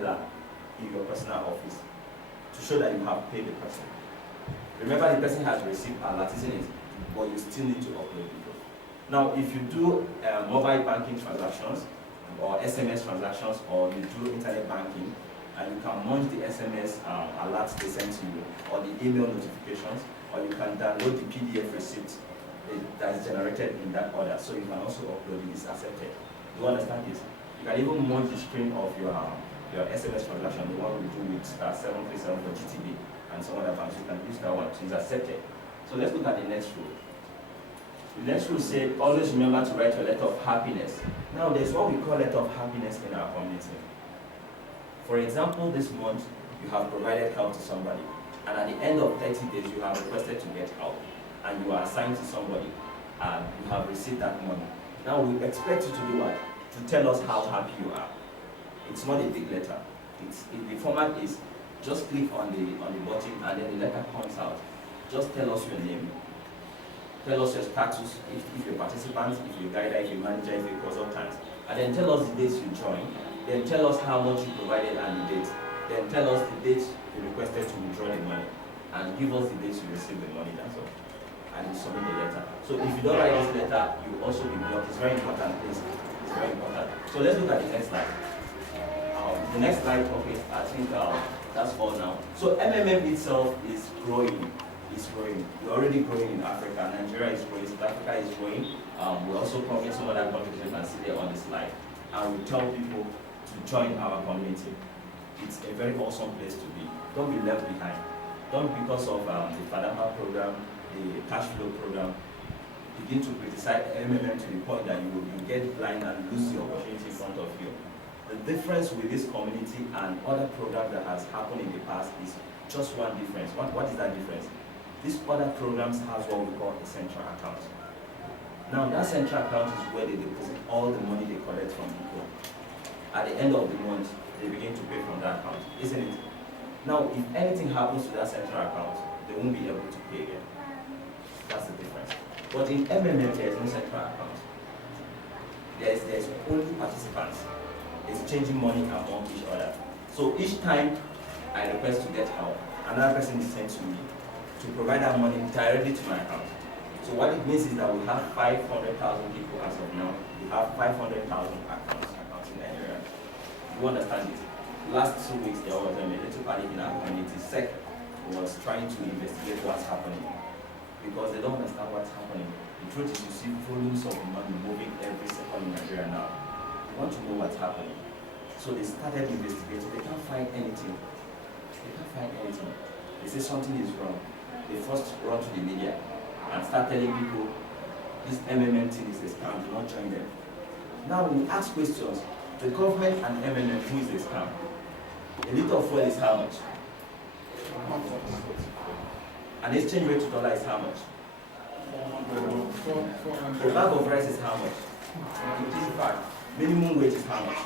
in your personal office to show that you have paid the person. Remember, the person has received alert, isn't it? But you still need to upload it. Now, if you do mobile banking transactions or SMS transactions, or you do internet banking, and you can munch the SMS alerts they send to you, or the email notifications, or you can download the PDF receipt that is generated in that order, so you can also upload it. It's accepted. Do you understand this? You can even munch the screen of your SMS transaction, the one we do with *737 for GTB and some other banks. You can use that one. So it's accepted. So let's look at the next rule. The next rule says, always remember to write your letter of happiness. Now, there's what we call letter of happiness in our community. For example, this month, you have provided help to somebody, and at the end of 30 days, you have requested to get help, and you are assigned to somebody, and you have received that money. Now, we expect you to do what? To tell us how happy you are. It's not a big letter. The format is just click on the button, and then the letter comes out. Just tell us your name. Tell us your status, if you're a participant, if you're a guider, if you're a manager, if you're a consultant. And then tell us the dates you joined. Then tell us how much you provided and the date. Then tell us the dates you requested to withdraw the money. And give us the dates you received the money, that's all. And you submit the letter. So if you don't write this letter, you will also be blocked. It's very important, please. It's very important. So let's look at the next slide. The next slide, okay, I think that's all now. So MMM itself is growing. Is growing. We're already growing in Africa. Nigeria is growing. South Africa is growing. We also promise some other countries you can see there on the slide. And we tell people to join our community. It's a very awesome place to be. Don't be left behind. Don't, because of the FADAMA program, the cash flow program, begin to criticize MMM to the point that you get blind and lose the opportunity in front of you. The difference with this community and other programs that has happened in the past is just one difference. What is that difference? These other programs has what we call a central account. Now, that central account is where they deposit all the money they collect from people. At the end of the month, they begin to pay from that account, isn't it? Now, if anything happens to that central account, they won't be able to pay again. That's the difference. But in MMM, there is no central account. There's only participants. It's changing money among each other. So each time I request to get help, another person is sent to me to provide that money directly to my account. So what it means is that we have 500,000 people as of now. We have 500,000 accounts in Nigeria. You understand this? Last 2 weeks there was a little panic in our community. SEC was trying to investigate what's happening because they don't understand what's happening. The truth is, you see volumes of money moving every second in Nigeria now. They want to know what's happening. So they started investigating. They can't find anything. They can't find anything. They say something is wrong. They first run to the media and start telling people this MMM thing is a scam, do not join them. Now we ask questions. The government and MMM, who is a scam? A liter of fuel is how much? An exchange rate to dollar is how much? A bag of rice is how much? Minimum wage is how much?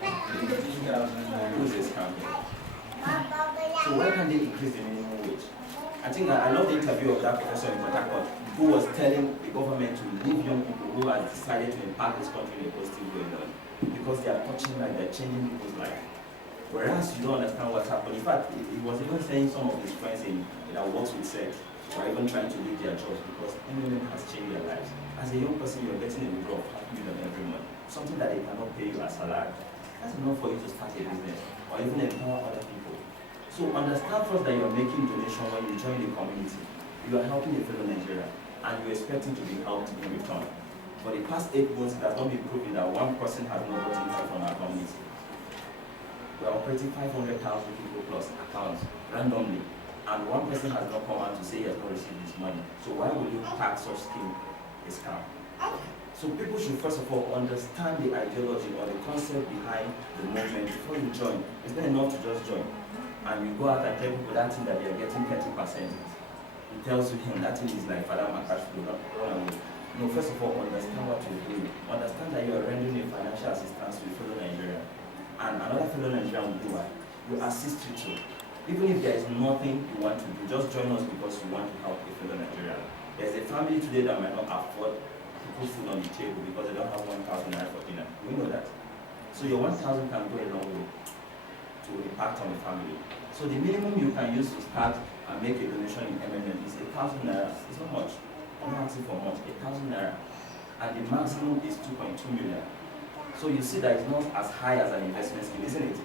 Who is a scam? So why can't they increase the minimum wage? I think I love the interview of that professor in Port Harcourt who was telling the government to leave young people who have decided to impact this country in a positive way because they are touching life, they are changing people's life. Whereas you don't understand what's happening. In fact, he was even saying some of his friends in our works with SEC were even trying to leave their jobs because MMM has changed their lives. As a young person, you're getting a withdrawal of $5 million every month, something that they cannot pay you as salary. That's enough for you to start a business or even empower other people. So understand first that you're making donation when you join the community. You are helping a fellow Nigerian and you're expecting to be helped in return. For the past 8 months, it has not been proven that one person has not gotten help from our community. We are operating 500,000 people plus accounts randomly, and one person has not come out to say he has not received this money. So why would you tag such scheme a scam? So people should first of all understand the ideology or the concept behind the movement before you join. It's not enough to just join. And you go out and tell people that thing that they are getting 30%. It tells you that thing is like FADAMA cash flow, not run away. No, first of all, understand what you're doing. Understand that you are rendering a financial assistance to a fellow Nigerian. And another fellow Nigerian will do what? Will assist you too. Even if there is nothing you want to do, just join us because you want to help a fellow Nigerian. There's a family today that might not afford to put food on the table because they don't have 1,000 naira for dinner. We know that. So your 1,000 can go a long way impact on the family. So the minimum you can use to start and make a donation in MMM is 1,000 naira. It's not much. I'm not asking for much. 1,000 naira, and the maximum is 2.2 million. So you see that it's not as high as an investment scheme, isn't it?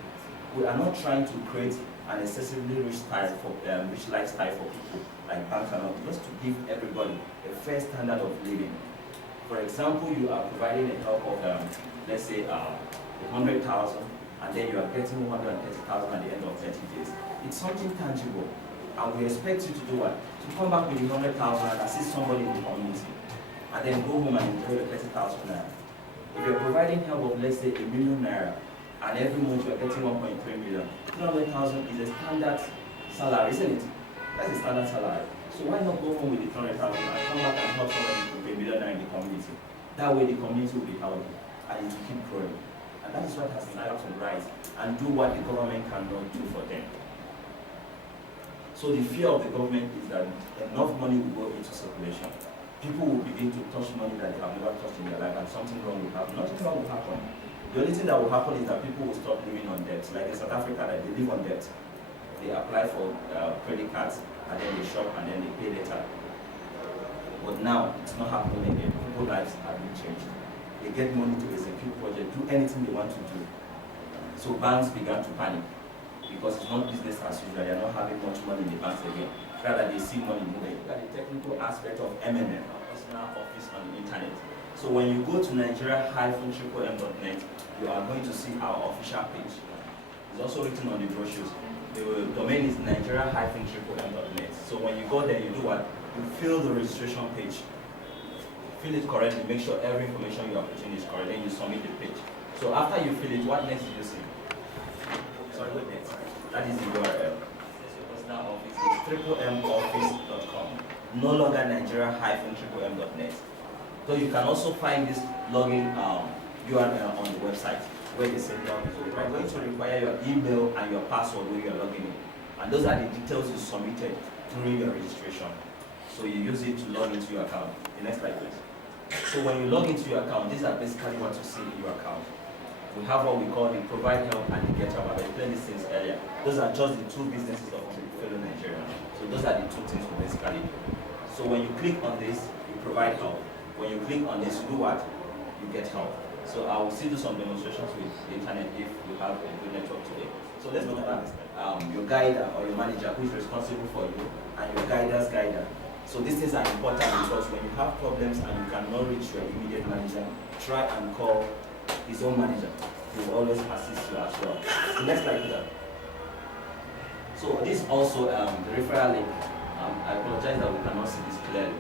We are not trying to create an excessively rich lifestyle for people like banks and all, just to give everybody a fair standard of living. For example, you are providing a help of, let's say, 100,000, and then you are getting 130,000 at the end of 30 days. It's something tangible, and we expect you to do what? To come back with the 100,000 and assist somebody in the community, and then go home and enjoy the 30,000 naira. If you're providing help of, let's say, 1 million naira, and every month you're getting 1.3 million, 200,000 is a standard salary, isn't it? That's a standard salary. So why not go home with the 200,000 and come back and help somebody with 1 million naira in the community? That way the community will be healthy and it will keep growing. And that is what has decided to rise and do what the government cannot do for them. So the fear of the government is that enough money will go into circulation. People will begin to touch money that they have never touched in their life, and something wrong will happen. Nothing wrong will happen. The only thing that will happen is that people will stop living on debt. Like in South Africa, that they live on debt. They apply for credit cards, and then they shop, and then they pay later. But now, it's not happening again. People's lives have been changed. They get money to execute projects, do anything they want to do. So banks began to panic, because it's not business as usual. They're not having much money in the banks again. Rather, they see money moving. Look at the technical aspect of MMM, personal office on the internet. So when you go to Nigeria-MMM.net, you are going to see our official page. It's also written on the brochures. The domain is Nigeria-MMM.net. So when you go there, you do what? You fill the registration page. Fill it correctly, make sure every information you are putting is correct, then you submit the page. So after you fill it, what next do you see? Sorry, what next? That is the URL. Personal office is MMMoffice.com. No longer Nigeria-MMM.net. So you can also find this login URL on the website where they say login. So we are going to require your email and your password when you are logging in. And those are the details you submitted during your registration. So you use it to log into your account. The next slide, please. So when you log into your account, these are basically what you see in your account. We have what we call the provide help and the get help. I've explained these things earlier. Those are just the two businesses of fellow Nigeria. So those are the two things we basically do. So when you click on this, you provide help. When you click on this, you do what? You get help. So I will still do some demonstrations with the internet if you have a good network today. So let's look at your guider or your manager who is responsible for you, and your guider's guider. So these things are important because when you have problems and you cannot reach your immediate manager, try and call his own manager. He will always assist you as well. So next slide, Peter. So this also the referral link. I apologize that we cannot see this clearly.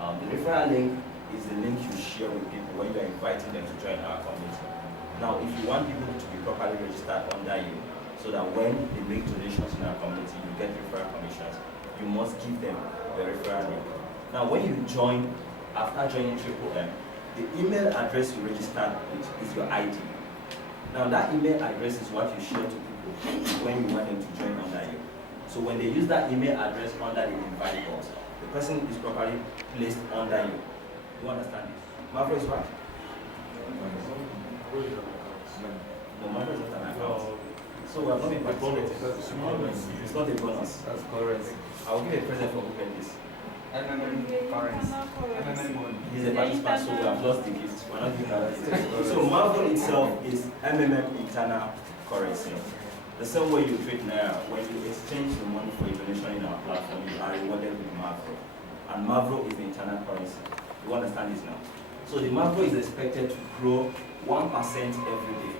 The referral link is the link you share with people when you are inviting them to join our community. Now, if you want people to be properly registered under you, so that when they make donations in our community, you get referral commissions, you must give them the referral link. Now, when you join, after joining MMM, the email address you registered with is your ID. Now, that email address is what you share to people when you want them to join under you. So when they use that email address under the invite box, the person is properly placed under you. You understand this? Marvel is what? No, Marvel is not an account. So we are not being participating. It's not a bonus. That's correct. I will give a present for who get this. MMM currency. He's a participant, so we have lost the gift. We're not giving that. So Marvel itself is MMM internal currency. The same way you treat Naira, when you exchange the money for a donation in our platform, you are rewarded with Marvel. And Marvel is the internal currency. You understand this now? So the Marvel is expected to grow 1% every day.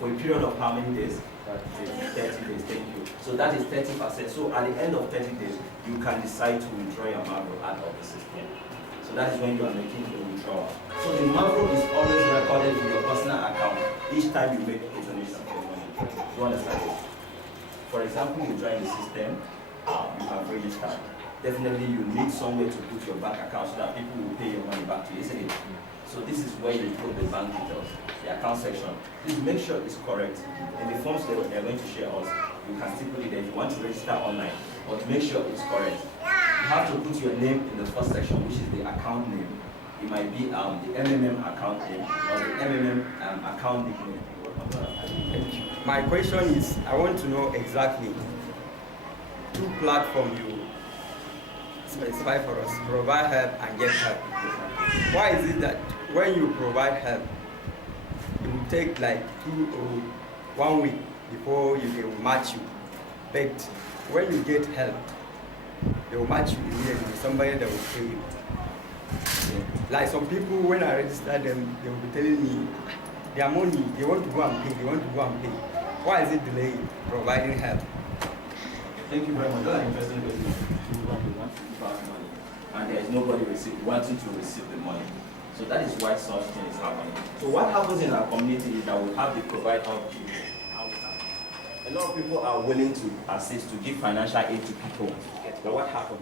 For a period of how many days? 30 days, thank you. So that is 30%. So at the end of 30 days, you can decide to withdraw your Marvel out of the system. So that is when you are making a withdrawal. So the Marvel is always recorded in your personal account each time you make a donation for money. You understand it? For example, you join the system, you have registered. Definitely you need somewhere to put your bank account so that people will pay your money back to you, isn't it? So this is where you put the bank details, the account section. Please make sure it's correct. In the forms they are going to share us, you can still put it there if you want to register online, but make sure it's correct. You have to put your name in the first section, which is the account name. It might be the MMM account name or the MMM account nickname. Thank you. My question is, I want to know exactly two platforms you specify for us: provide help and get help. Why is it that when you provide help, it will take like 1 week before they will match you, but when you get help, they will match you immediately with somebody that will pay you? Like some people, when I register them, they will be telling me their money, they want to go and pay, Why is it delaying providing help? Thank you very much. That's an interesting question. People want to give out money, and there is nobody wanting to receive the money. So that is why such thing is happening. So what happens in our community is that we have the provide help people. A lot of people are willing to assist, to give financial aid to people. But what happened?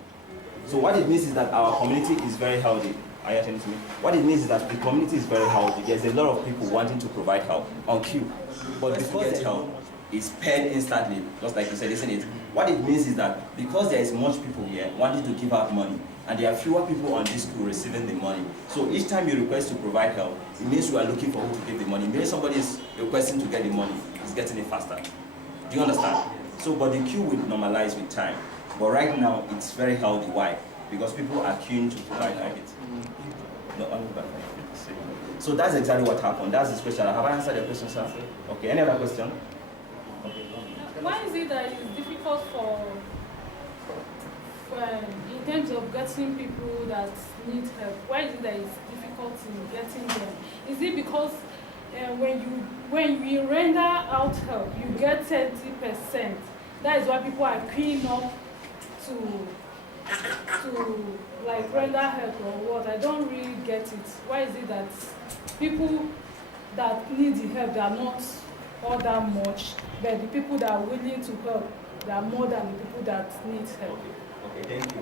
So what it means is that our community is very healthy. Are you attending to me? What it means is that the community is very healthy. There's a lot of people wanting to provide help on queue. But because the help is paid instantly, just like you said, isn't it? What it means is that because there is much people here wanting to give out money, and there are fewer people on this queue receiving the money. So each time you request to provide help, it means you are looking for who to give the money. Maybe somebody is requesting to get the money, is getting it faster. Do you understand? So, but the queue will normalize with time. But right now, it's very healthy. Why? Because people are keen to provide help. No, so that's exactly what happened. That's the question. Have I answered your question, sir? Okay, any other question? Okay. Why is it that it's difficult in terms of getting people that need help? Why is it that it's difficult in getting them? Is it because when you render out help, you get 30%? That is why people are keen enough to like render help or what? I don't really get it. Why is it that people that need the help, they are not all that much, but the people that are willing to help, they are more than the people that need help? Okay, thank you.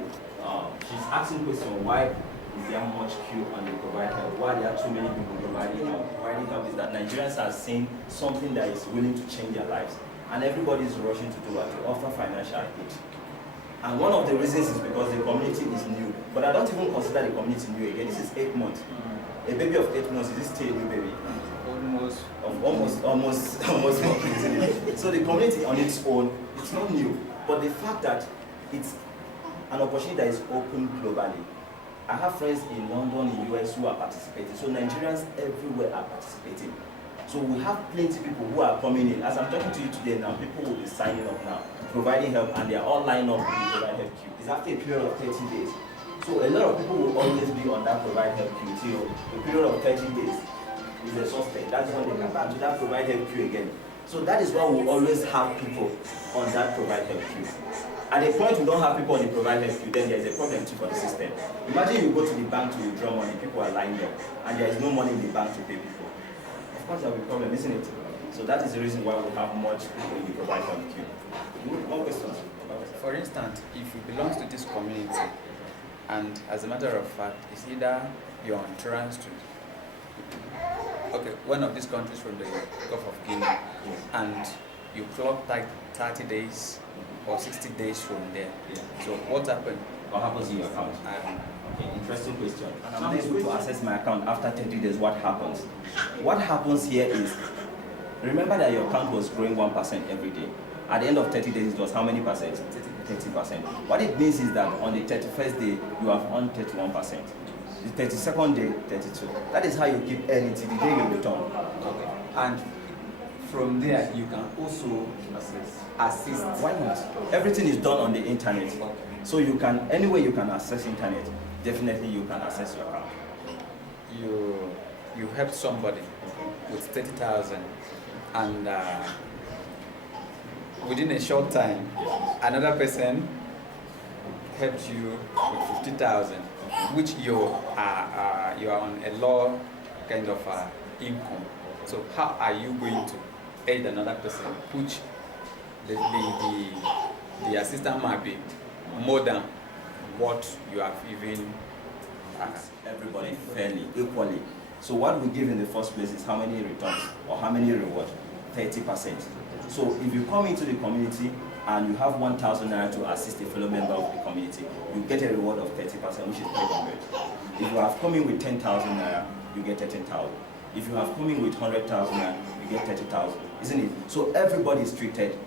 She's asking question, why is there much queue on the provide help? Why there are too many people providing help? Providing help is that Nigerians are seeing something that is willing to change their lives, and everybody is rushing to do what? To offer financial aid. And one of the reasons is because the community is new. But I don't even consider the community new again. This is 8 months. A baby of 8 months, is this still a new baby? Almost isn't it? So the community on its own, it's not new. But the fact that it's an opportunity that is open globally. I have friends in London, in US who are participating. So Nigerians everywhere are participating. So we have plenty of people who are coming in. As I'm talking to you today now, people will be signing up now, providing help, and they are all lined up in the provide help queue. It's after a period of 30 days. So a lot of people will always be on that provide help queue till the period of 30 days is exhausted. That's when they come back to that provide help queue again. So that is why we always have people on that provide help queue. At the point we don't have people on the provide help queue, then there is a problem too for the system. Imagine you go to the bank to withdraw money, people are lined up, and there is no money in the bank to pay people. Of course there will be a problem, isn't it? So that is the reason why we have much people in the provide help queue. More questions? For instance, if you belong to this community, and as a matter of fact, it's either you're on transit, one of these countries from the Gulf of Guinea, and you clock like 30 days or 60 days from there. Yeah. So what happened? What happens in your account? Okay, interesting question. And I'm able to access my account after 30 days. What happens? What happens here is, remember that your account was growing 1% every day. At the end of 30 days, it was how many percent? 30%. What it means is that on the 31st day, you have earned 31%. The 32nd day, 32. That is how you keep earning till the day you return. Okay. And from there, you can also assist. Why not? Everything is done on the internet. So you can, anyway you can access internet, definitely you can access your account. You help somebody with 30,000, and within a short time, another person helps you with 50,000, which you are on a low kind of income. So how are you going to aid another person, which the assistance might be more than what you have even asked? Everybody fairly, equally. So what we give in the first place is how many returns or how many rewards? 30%. So if you come into the community and you have 1,000 naira to assist a fellow member of the community, you get a reward of 30%, which is 300. If you have come in with 10,000 naira, you get 13,000. If you have come in with 100,000 and you get 30,000, isn't it? So everybody is treated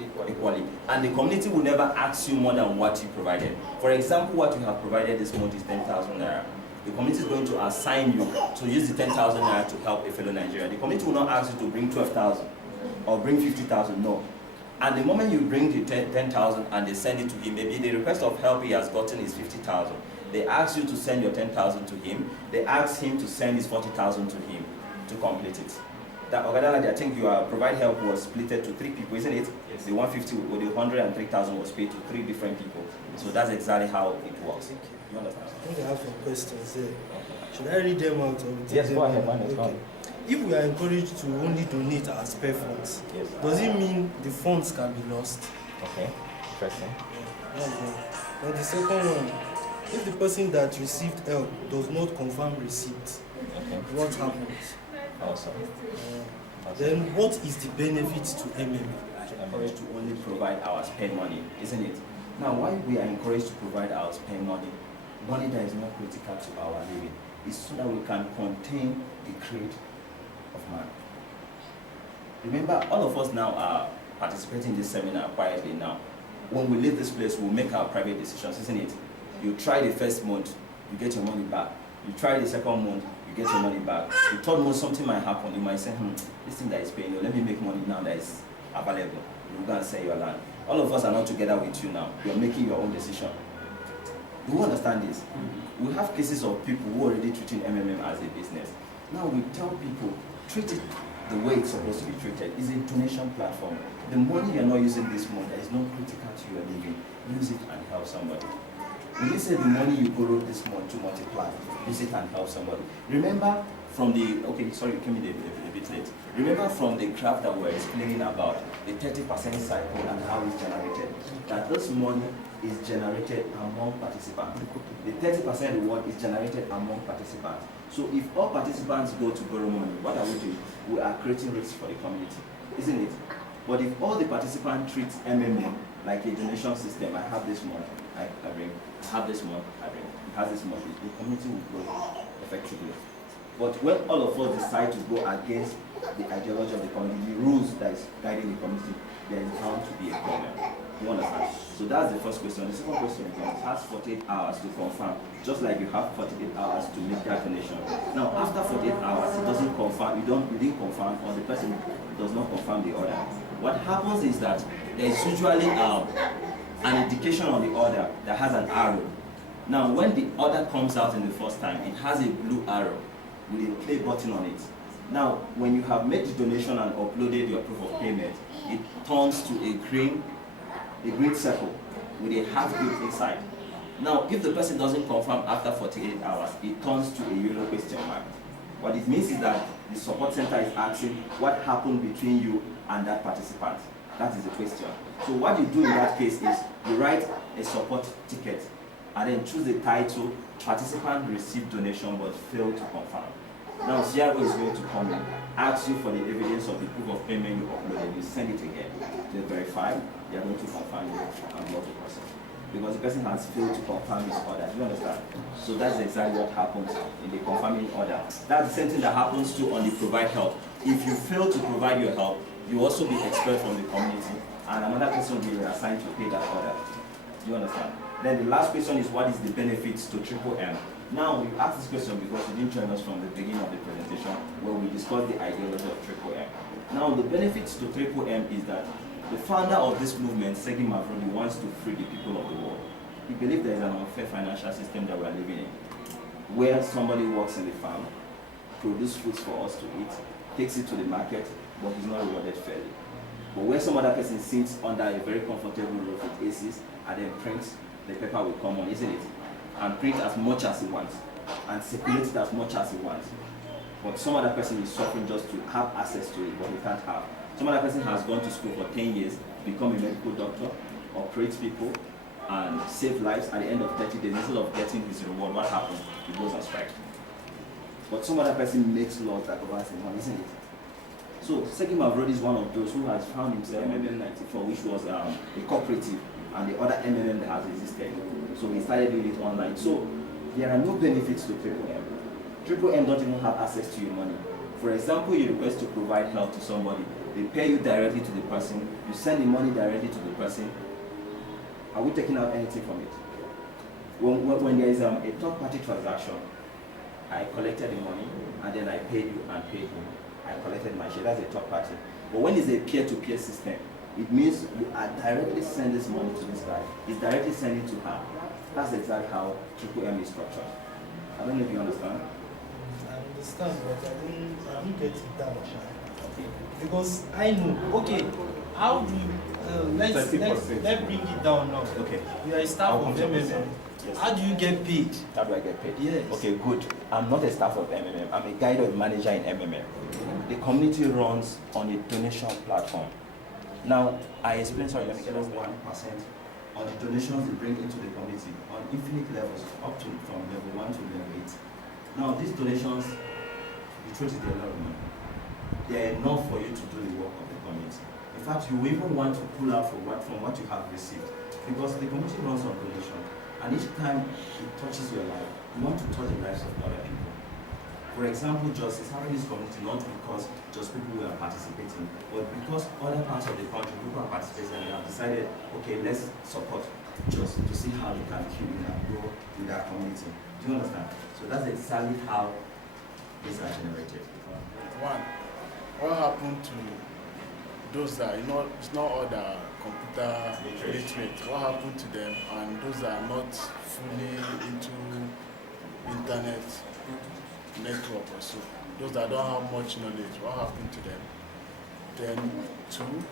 equally. And the community will never ask you more than what you provided. For example, what you have provided this month is 10,000 naira. The community is going to assign you to use the 10,000 naira to help a fellow Nigerian. The community will not ask you to bring 12,000 or bring 50,000, no. And the moment you bring the 10,000 and they send it to him, maybe the request of help he has gotten is 50,000. They ask you to send your 10,000 to him. They ask him to send his 40,000 to him to complete it. That I think your provide help was split to 3 people, isn't it? Yes. The 150 or the 103,000 was paid to 3 different people. So that's exactly how it works. You understand? I think I have some questions there. Should I read them out or yes, go ahead, man. Okay. If we are encouraged to only donate our spare funds, yes, does it mean the funds can be lost? Okay, interesting. Yeah, now the second one, if the person that received help does not confirm receipt, okay, what happens? Awesome. Then what is the benefit to MMA? Encouraged to only provide our spare money, isn't it? Now, why we are encouraged to provide our spare money, money that is not critical to our living, is so that we can contain the creed of man. Remember, all of us now are participating in this seminar quietly now. When we leave this place, we'll make our private decisions, isn't it? You try the first month, you get your money back. You try the second month, you get your money back. The third month, something might happen. You might say, this thing that is paying you, let me make money now that is available. You go and sell your land. All of us are not together with you now. You're making your own decision. Do you understand this? We have cases of people who are already treating MMM as a business. Now we tell people, treat it the way it's supposed to be treated. It's a donation platform. The money you're not using this month that is not critical to your living, use it and help somebody. When you say the money you borrowed this month to multiply, use it and help somebody. Remember from the, okay, sorry, you came in a bit late. Remember from the graph that we were explaining about the 30% cycle and how it's generated, that this money is generated among participants. The 30% reward is generated among participants. So if all participants go to borrow money, what are we doing? We are creating risks for the community, isn't it? But if all the participants treat MMM like a donation system, I have this month, I bring, I have this month, I bring, it has this month, the community will grow effectively. But when all of us decide to go against the ideology of the community, the rules that is guiding the community, there is bound to be a problem. You understand? So that's the first question. The second question is, it has 48 hours to confirm, just like you have 48 hours to make that donation. Now, after 48 hours, it doesn't confirm, you didn't confirm, or the person does not confirm the order. What happens is that there is usually an indication on the order that has an arrow. Now, when the order comes out in the first time, it has a blue arrow with a play button on it. Now, when you have made the donation and uploaded your proof of payment, it turns to a green circle with a half built inside. Now, if the person doesn't confirm after 48 hours, it turns to a yellow question mark. What it means is that the support center is asking what happened between you and that participant. That is the question. So what you do in that case is you write a support ticket and then choose the title, participant received donation but failed to confirm. Now CRO is going to come in, ask you for the evidence of the proof of payment you uploaded, you send it again. They verify, they are going to confirm you and block the person. Because the person has failed to confirm his order. Do you understand? So that's exactly what happens in the confirming order. That's the same thing that happens too on the provide help. If you fail to provide your help, you also be expelled from the community and another person will be assigned to pay that order. Do you understand? Then the last question is, what is the benefits to Triple M? Now, we asked this question because you didn't join us from the beginning of the presentation where we discussed the ideology of Triple M. Now, the benefits to Triple M is that the founder of this movement, Segi Mavrodi, wants to free the people of the world. He believes there is an unfair financial system that we are living in, where somebody works in the farm, produces foods for us to eat, takes it to the market, but is not rewarded fairly. But where some other person sits under a very comfortable roof with ACs and then prints, the paper will come on, isn't it? And print as much as he wants and circulate it as much as he wants. But some other person is suffering just to have access to it, but he can't have. Some other person has gone to school for 10 years, become a medical doctor, operates people, and save lives. At the end of 30 days, instead of getting his reward, what happens? He goes on strike. But some other person makes laws that governs him, isn't it? So Segi Mavrodi is one of those who has found himself in MMM 94, which was a cooperative, and the other MMM that has existed. So he started doing it online. So there are no benefits to Triple M. Triple M don't even have access to your money. For example, you request to provide help to somebody, they pay you directly to the person, you send the money directly to the person. Are we taking out anything from it? When there is a third-party transaction, I collected the money and then I paid you and paid him. I collected my share. That's a third party. But when it's a peer-to-peer system, it means you are directly sending this money to this guy. He's directly sending to her. That's exactly how M is structured. I don't know if you understand. I understand, but I don't get it that much. Because I know. Okay, how do you, let's bring it down now. Okay. You are a staff of MMM. Yes. How do you get paid? How do I get paid? Yes. Okay, good. I'm not a staff of MMM. I'm a guide or manager in MMM. The community runs on a donation platform. Now, I explained, sorry, let me get us 1% on the donations they bring into the community on infinite levels, up to from level 1 to level 8. Now, these donations, the truth is, they're a lot of money. They're enough for you to do the work of the community. In fact, you even want to pull out from what you have received, because the community runs on donation. And each time it touches your life, you want to touch the lives of other people. For example, it's having this community not because just people are participating, but because other parts of the country, people are participating and they have decided, okay, let's support just to see how they can grow with that community. Do you understand? So that's exactly how these are generated. One, what happened to those that, it's not all the computer literate. What happened to them, and those that are not fully into internet network or so, those that don't have much knowledge, what happened to them? Then two,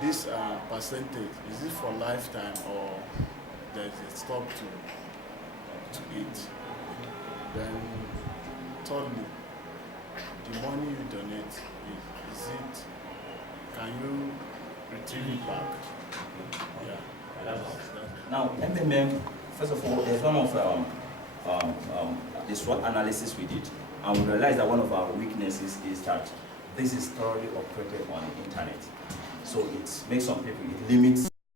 this percentage, is it for lifetime or there's a stop to it? Then thirdly, the money you donate, is it, can you retrieve it back? Yeah. Now, MMM, first of all, there's one of the SWOT analysis we did, and we realized that one of our weaknesses is that this is thoroughly operated on the internet. So it makes some people, it limits